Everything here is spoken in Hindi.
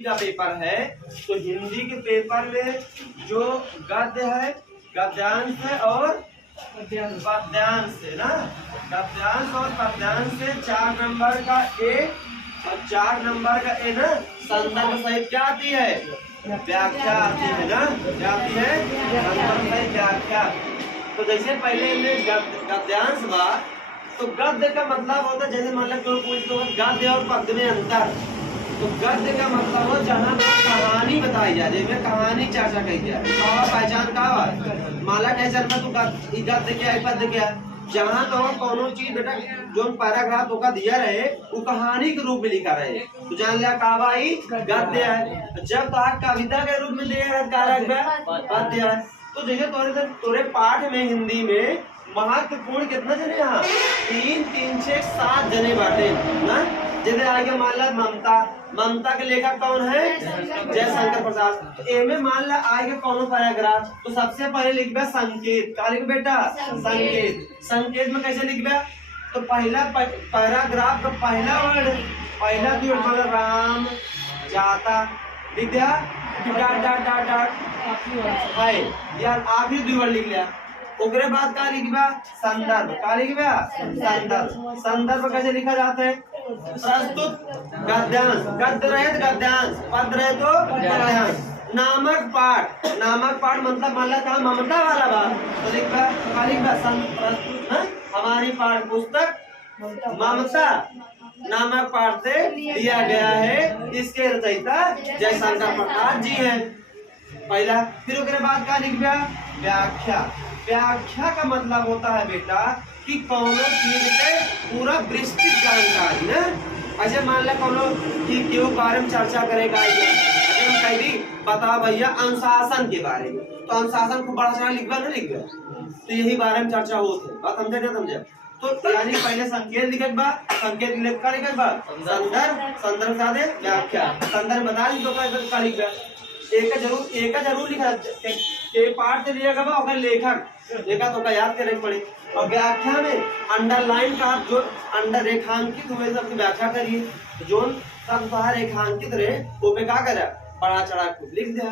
का पेपर है तो हिंदी के पेपर में जो गद्य है, गद्यांश है और पद्यांश है ना। गद्यांश और पद्यांश से 4 नंबर का ए और 4 नंबर का ए ना संदर्भ सहित क्या आती है, व्याख्या आती है ना। क्या आती है, संदर्भ सहित व्याख्या। तो जैसे पहले गद्यांश बा तो गद्य का मतलब होता है, जैसे मान लो कोई पूछ दो गद्य और पद्य में अंतर, तो गद्य का मतलब हो जहाँ कहानी बताई जाए, जिसमें कहानी चर्चा की जाए। पहचान का माला कह चलता तू गद्य क्या है पद्य क्या है, जहाँ तो कोनो चीज बेटा जो पैराग्राफ होगा दिया रहे वो कहानी के रूप में लिखा रहे तो जान लिया का भाई गद्य है। जब कविता के रूप में दिया पद्य है। तो जैसे तोरे पाठ में हिंदी में महत्वपूर्ण कितना जने यहाँ 3 से 7 जने बाटे ना। जैसे आगे मान ला ममता के लेखक कौन है, जयशंकर प्रसाद। तो एमे मान ला आगे कौन पैराग्राफ, तो सबसे पहले लिखबे संकेत। क्या लिख बेटा, संकेत। संकेत में कैसे लिखबे, तो पहला पैराग्राफ का पहला वर्ड, पहला वर्ड मतलब राम जाता विद्या है यार, आखिरी 2 वर्ड लिख लिया। ओकरे बाद का लिखबा संदर्भ। का लिखबा संदर्भ। संदर्भ कैसे लिखा जाता है, प्रस्तुत गद्यांश, गद्य रहे तो गद्यांश, पद रहे तो पद्यांश। नामक पाठ, नामक पाठ मतलब मान ला कहा ममता वाला बात तो लिखबा प्रस्तुत है हमारी पाठ पुस्तक ममता नामक पाठ से दिया गया है, इसके रचयिता जयशंकर प्रसाद जी हैं पहला। फिर उसके बाद क्या लिखबा व्याख्या। व्याख्या का मतलब होता है बेटा कि कौनो चीज के पूरा विस्तृत जानकारी ना। ऐसे मान ला कौनो कि क्यों बारे में चर्चा करेगा, हम कह दी बता भैया अनुशासन के बारे में, तो अनुशासन को बड़ा सा लिखबा ना लिखबा, तो यही बारे में चर्चा होती है। बात समझे ना समझे, तो यानी पहले संकेत लिखत बा, संकेत लिख कर लिखत बा संदर्भ, संदर्भ साथे व्याख्या। संदर्भ बता दी तो का लिखबा एक जरूर लिखा के पाठ से लिया गया और लेखक देखा तो याद करने पड़ी। और व्याख्या में अंडरलाइन का जो अंडर रेखांकित हुए सबकी व्याख्या करिए, जो सब रेखांकित रहे वो पे क्या करे बड़ा चढ़ा लिख दिया।